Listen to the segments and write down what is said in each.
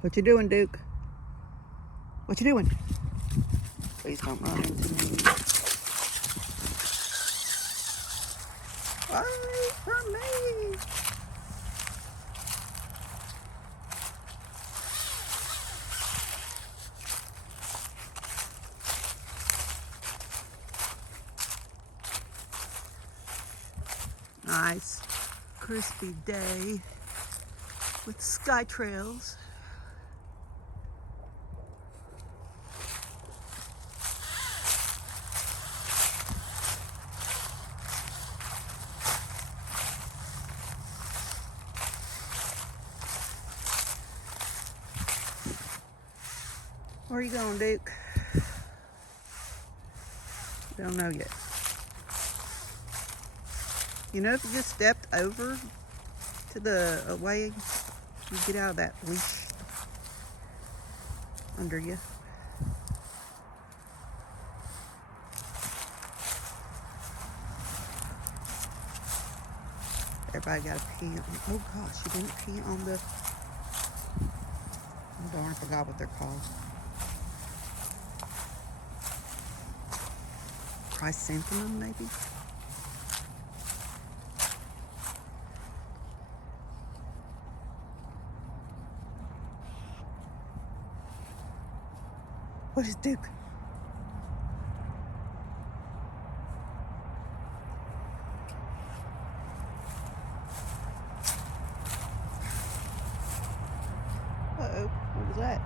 What you doing, Duke? What you doing? Please don't run into me. Wait for me. Nice, crispy day with sky trails. Where are you going, Duke? Don't know yet. You know, if you just stepped over to the way, you get out of that leash under you. Everybody got a pant. Oh gosh, you didn't pant on the. Oh darn, I forgot what they're called. Chrysanthemum, maybe? What is Duke? Uh-oh, what was that?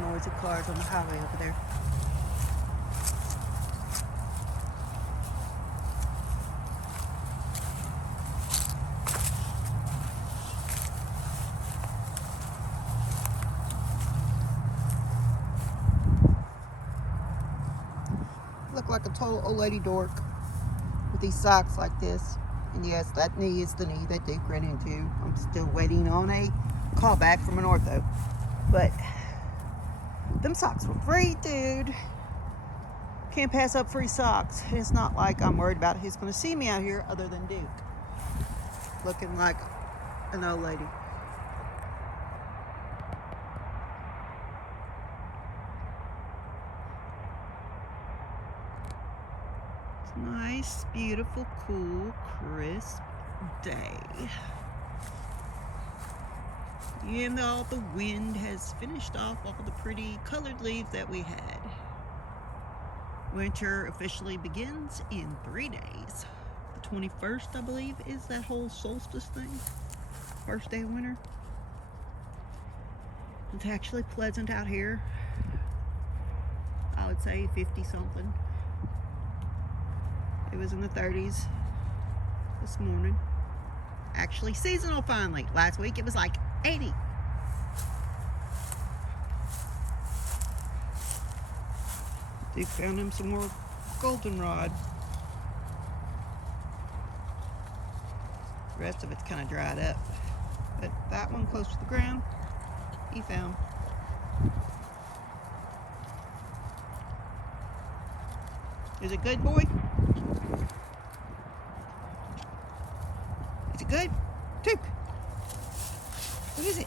Noisy cars on the highway over there. Look like a total old lady dork with these socks like this. And yes, that knee is the knee that Duke ran into. I'm still waiting on a call back from an ortho. But them socks were free, dude. Can't pass up free socks. It's not like I'm worried about who's going to see me out here other than Duke. Looking like an old lady. It's a nice, beautiful, cool, crisp day. And all the wind has finished off all the pretty colored leaves that we had. Winter officially begins in 3 days. The 21st, I believe, is that whole solstice thing. First day of winter. It's actually pleasant out here. I would say 50 something. It was in the 30s this morning. Actually seasonal finally. Last week it was like 80. Duke found him some more goldenrod. The rest of it's kind of dried up. But that one close to the ground, he found. Is it good, boy? Is it good? Duke! What is it?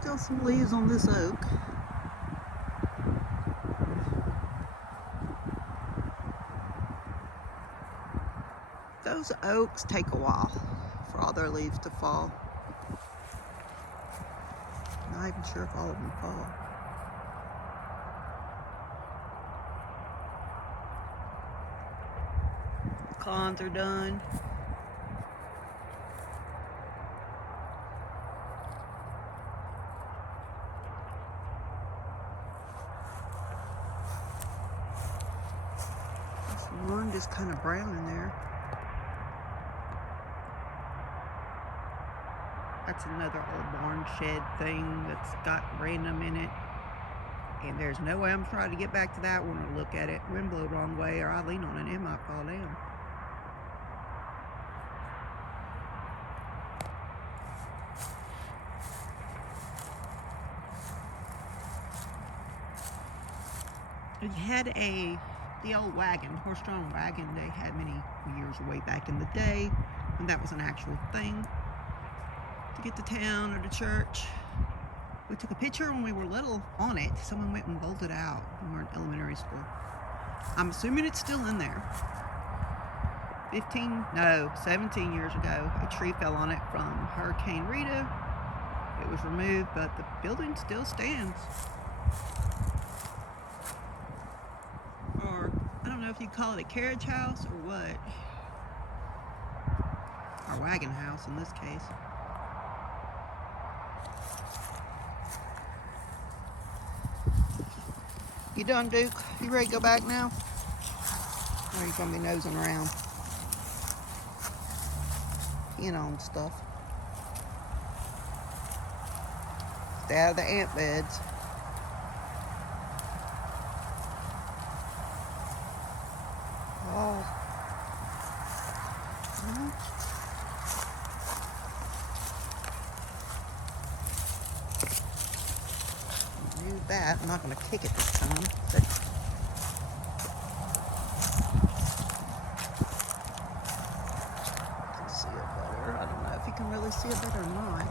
Still some leaves on this oak. Those oaks take a while for all their leaves to fall. Not even sure if all of them fall. The cons are done. One just kind of brown in there. That's another old barn shed thing that's got random in it. And there's no way I'm trying to get back to that one or look at it. Wind blow wrong way or I lean on it, it might fall down. It had the old wagon, horse-drawn wagon they had many years way back in the day, and that was an actual thing to get to town or to church. We took a picture when we were little on it. Someone went and rolled it out when we were in elementary school. I'm assuming it's still in there. 17 years ago, a tree fell on it from Hurricane Rita. It was removed, but the building still stands. Or, I don't know if you call it a carriage house or what. Or wagon house in this case. You done, Duke? You ready to go back now? Or are you gonna be nosing around? You know, and stuff. Stay out of the ant beds. Oh. Do that. I'm not going to kick it this time. But you can see it better. I don't know if you can really see it better or not.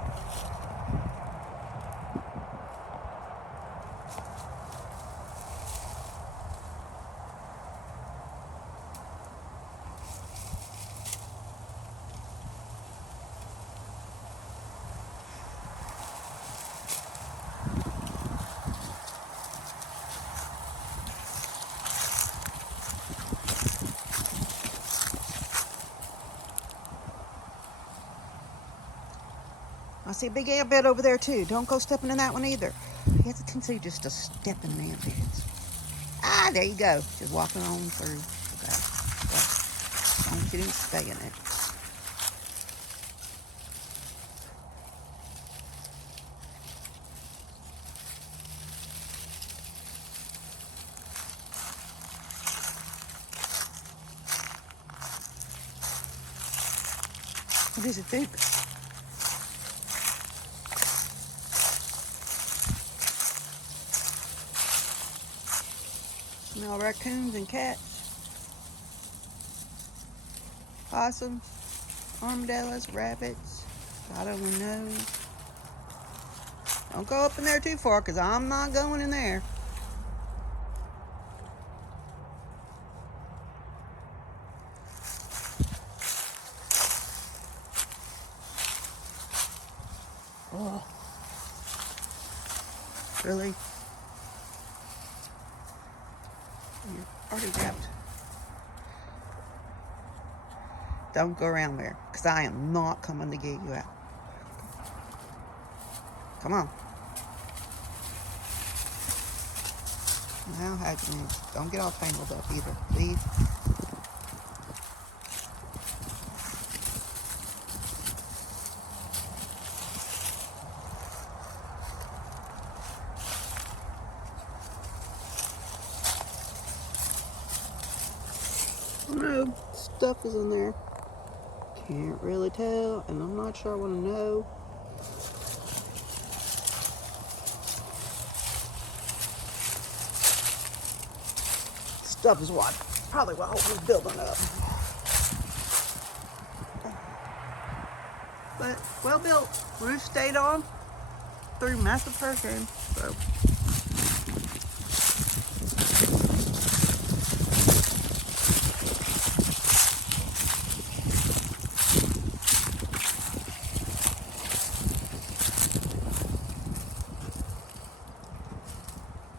I see a big ant bed over there too. Don't go stepping in that one either. He has a tendency just to step in the ant beds. Ah, there you go. Just walking on through. Okay. Well, as long as you didn't stay in it. What does it think? Smell raccoons and cats, possums, armadillos, rabbits. I don't know. Don't go up in there too far because I'm not going in there. Oh. Really? You're already wrapped. Don't go around there, because I am not coming to get you out. Come on. Now, don't get all tangled up either, please. No, stuff is in there. Can't really tell, and I'm not sure I want to know. Stuff is probably what was building up. But well built. Roof stayed on through massive hurricane. So.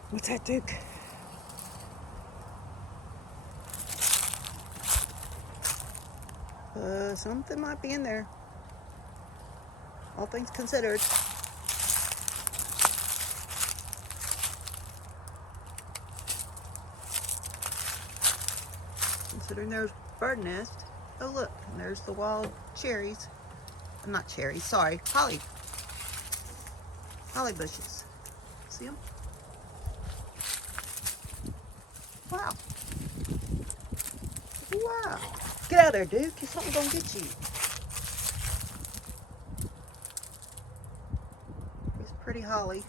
What's that, Duke? Something might be in there. All things considered. Considering there's bird nest. Oh look, and there's the wild cherries. Not cherries, sorry, holly holly bushes. See them? Wow. Wow. Get out of there, Duke. Something's gonna get you. It's pretty holly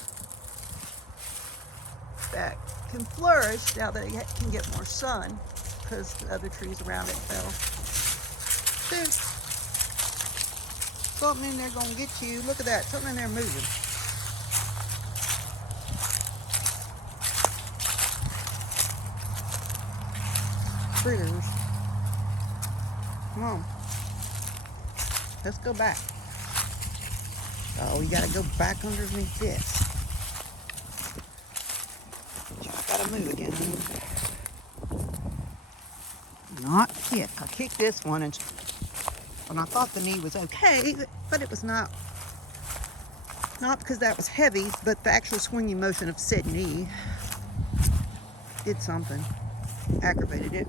that can flourish now that it can get more sun because the other trees around it fell. Dude, something in there gonna get you. Look at that. Something in there moving. Critters. Come on. Let's go back. Oh, we gotta go back underneath this. I gotta move again. Not kick. I kicked this one and I thought the knee was okay, but it was not. Not because that was heavy, but the actual swinging motion of said knee did something. Aggravated it.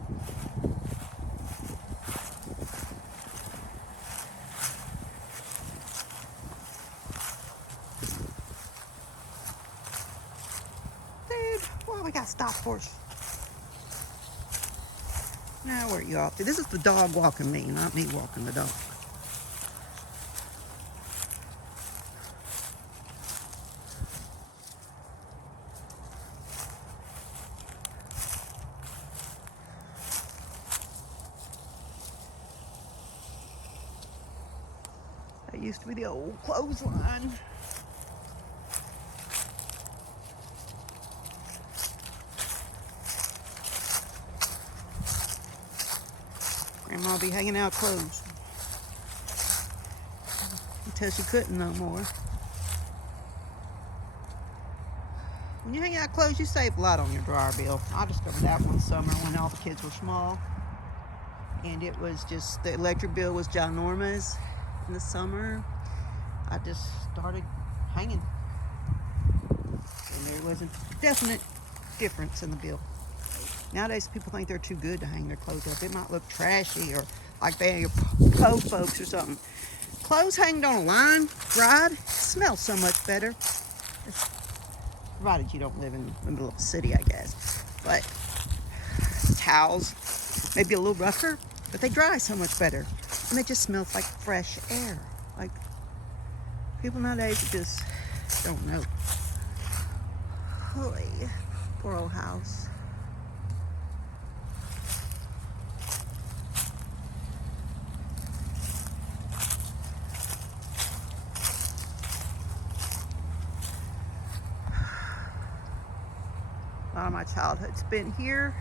Dude, why we got stop horse? Now where are you off to? This is the dog walking me, not me walking the dog. That used to be the old clothesline. Grandma be hanging out clothes until she couldn't no more. When you hang out clothes, you save a lot on your dryer bill. I discovered that one summer when all the kids were small, and it was just the electric bill was ginormous in the summer. I just started hanging, and there was a definite difference in the bill. Nowadays, people think they're too good to hang their clothes up. It might look trashy or like they're po folks or something. Clothes hanged on a line, dried, smells so much better. Provided you don't live in the middle of the city, I guess. But towels, maybe a little rougher, but they dry so much better. And it just smells like fresh air. Like, people nowadays just don't know. Holy, poor old house. A lot of my childhood spent here.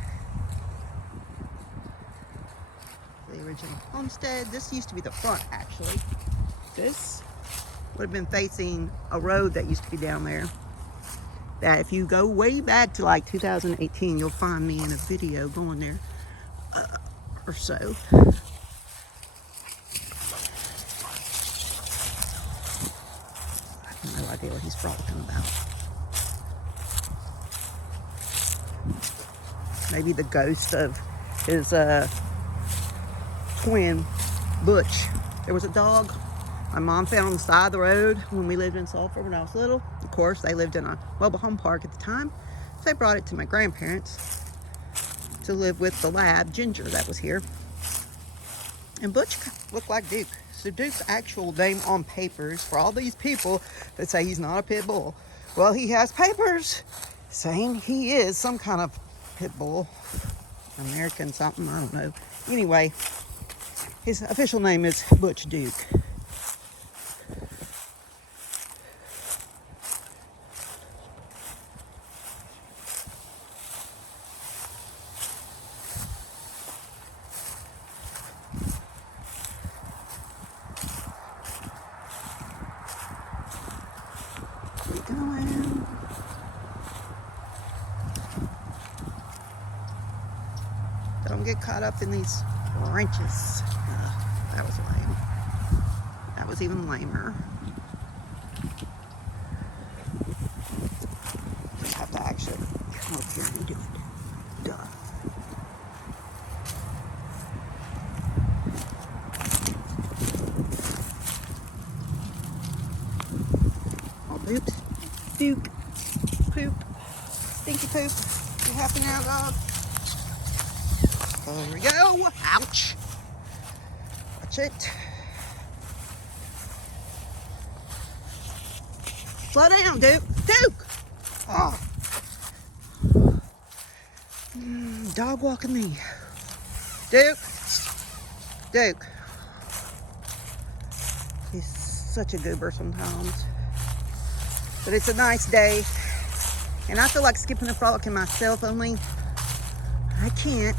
The original homestead. This used to be the front, actually. This would have been facing a road that used to be down there. That if you go way back to like 2018, you'll find me in a video going there or so. I have no idea what he's frolicking about. Maybe the ghost of his twin, Butch. There was a dog my mom found on the side of the road when we lived in Sulphur when I was little. Of course, they lived in a mobile home park at the time. So they brought it to my grandparents to live with the lab, Ginger, that was here. And Butch looked like Duke. So Duke's actual name on papers, for all these people that say he's not a pit bull, well, he has papers saying he is some kind of pit bull, American something, I don't know. Anyway, his official name is Butch Duke. Keep going. Don't get caught up in these wrenches. That was lame. That was even lamer. Just have to actually come up here and do it. Duh. Oh, oops. Duke. Poop. Stinky poop. You happy now, dog? There we go. Ouch. Watch it. Slow down, Duke. Duke! Oh. Dog walking me. Duke. Duke. He's such a goober sometimes. But it's a nice day. And I feel like skipping a frolicking myself, only I can't.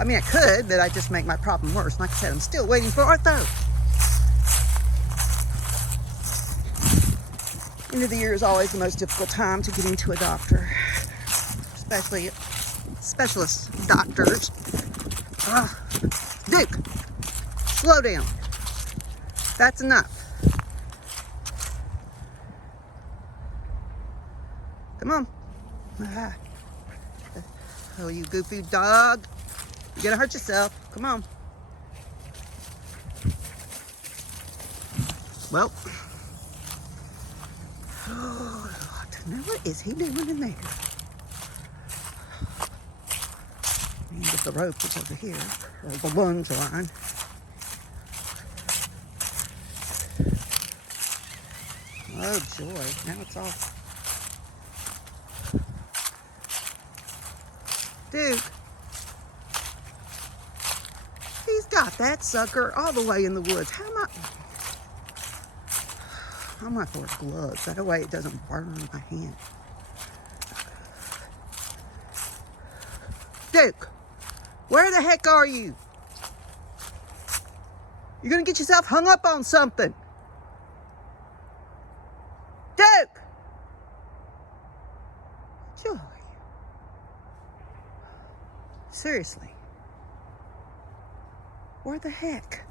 I mean, I could, but I just make my problem worse. Like I said, I'm still waiting for Arthur. End of the year is always the most difficult time to get into a doctor, especially specialist doctors. Duke, slow down. That's enough. Come on. Oh, you goofy dog. You're gonna hurt yourself. Come on. Well. Oh, Lord. Now what is he doing in there? End of the rope is over here. Or the lunge line. Oh, joy. Now it's off. Duke. He's got that sucker all the way in the woods. How am I'm gonna wear gloves. That way it doesn't burn my hand. Duke, where the heck are you? You're gonna get yourself hung up on something. Duke! Joy. Seriously. Where the heck?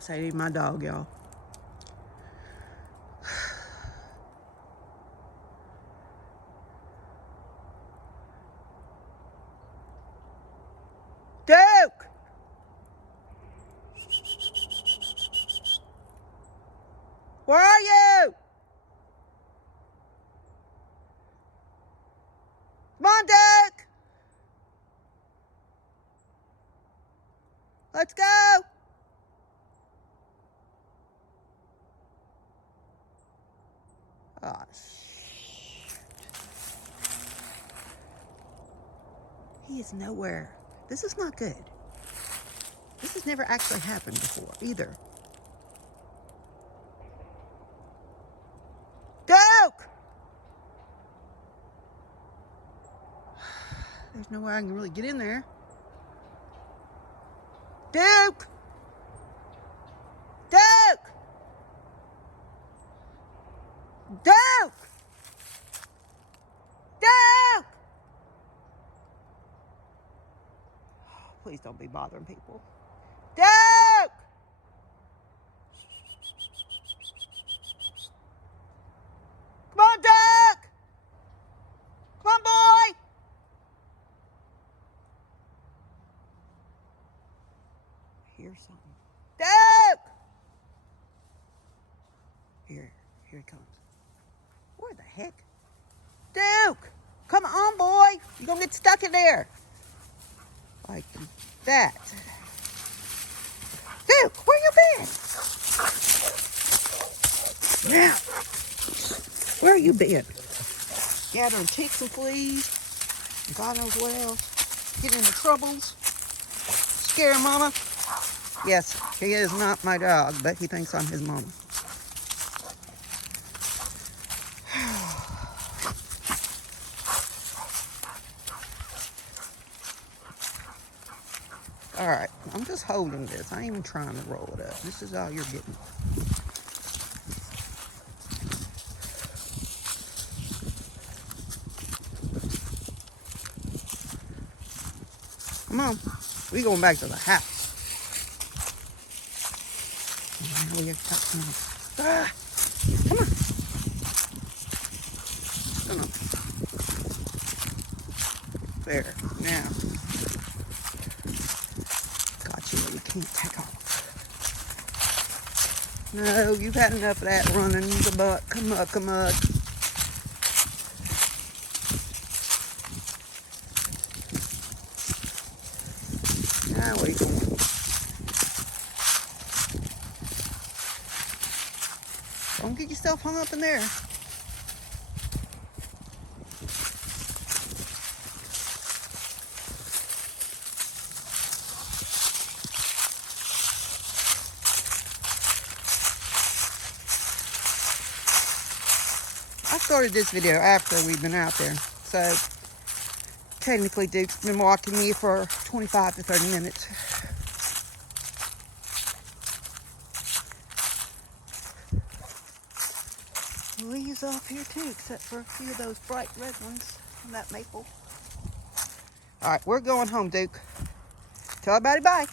Sadie, my dog, y'all. Duke! Where are you? Come on, Duke! Let's go! Oh, shit. He is nowhere. This is not good. This has never actually happened before, either. Duke! There's no way I can really get in there. Duke! Duke! Duke! Duke! Please don't be bothering people. Duke! Come on, Duke! Come on, boy! I hear something. Duke! Here he comes. Where the heck? Duke! Come on, boy! You're gonna get stuck in there. Like that. Duke, where you been? Now, where you been? Gathering ticks and fleas. God knows what else. Getting into troubles. Scaring mama. Yes, he is not my dog, but he thinks I'm his mama. All right, I'm just holding this. I ain't even trying to roll it up. This is all you're getting. Come on, we going back to the house. Now we have to come on. Come on. Come on. There, now. can't take off. No, you've had enough of that running the butt. Come on, come on. Now where you going? Don't get yourself hung up in there. I started this video after we've been out there, so technically Duke's been walking me for 25 to 30 minutes. Leaves off here too, except for a few of those bright red ones from that maple. All right, we're going home, Duke. Tell everybody bye.